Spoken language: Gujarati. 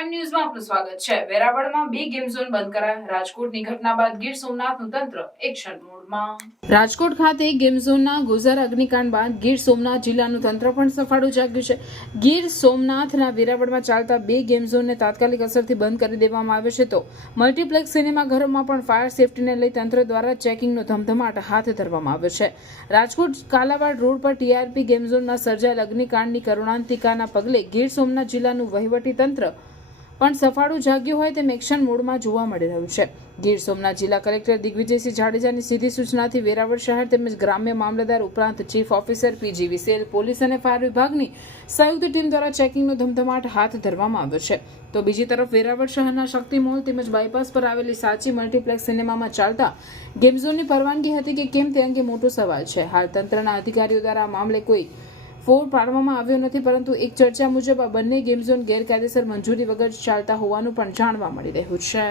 ક્રાઇમ ન્યૂઝમાં આપનું સ્વાગત છે. વેરાવળમાં બે ગેમ ઝોન બંધ કરાયા. રાજકોટની ઘટના બાદ ગીર સોમનાથનું તંત્ર એક્શન મોડમાં. રાજકોટ ખાતે ગેમ ઝોનના ગુજર અગ્નિકાંડ બાદ ગીર સોમનાથ જિલ્લાનું તંત્ર પણ સફાળું જાગ્યું છે. ગીર સોમનાથના વેરાવળમાં ચાલતા બે ગેમ ઝોનને તાત્કાલિક અસરથી બંધ કરી દેવામાં આવ્યો છે તો મલ્ટીપ્લેક્સ સિનેમાઘરોમાં પણ ફાયર સેફટીને લઈ તંત્ર દ્વારા ચેકિંગનો ધમધમાટ હાથ ધરવામાં આવ્યો છે. રાજકોટ કાલાવાડ રોડ પર ટીઆરપી ગેમ ઝોનમાં સર્જાયેલ અગ્નિકાંડની કરુણાંતિકાના પગલે ગીર સોમનાથ જિલ્લાનું વહીવટી તંત્ર પણ સફાળું જાગ્યું હોય તેમ એક્શન મોડમાં જોવા મળી રહ્યું છે. ગીર સોમનાથ જિલ્લા કલેક્ટર દિગ્વિજયસિંહ જાડેજાની સીધી સૂચનાથી વેરાવળ શહેર તેમજ ગ્રામ્ય મામલતદાર ઉપરાંત chief officer PGV cell police અને ફાયર વિભાગની સંયુક્ત ટીમ દ્વારા ચેકિંગનો ધમધમાટ હાથ ધરવામાં આવ્યો છે. તો બીજી તરફ વેરાવળ શહેરના શક્તિ મોલ તેમજ બાયપાસ પર આવેલી સાચી મલ્ટીપ્લેક્સ સિનેમામાં ચાલતા ગેમ ઝોનની પરવાનગી હતી કે કેમ તે અંગે મોટો સવાલ છે. હાલ તંત્રના અધિકારીઓ દ્વારા આ મામલે કોઈ ફોડ પાડવામાં આવ્યો નથી, પરંતુ એક ચર્ચા મુજબ આ બંને ગેમ ઝોન ગેરકાયદેસર મંજૂરી વગર ચાલતા હોવાનું પણ જાણવા મળી રહ્યું છે.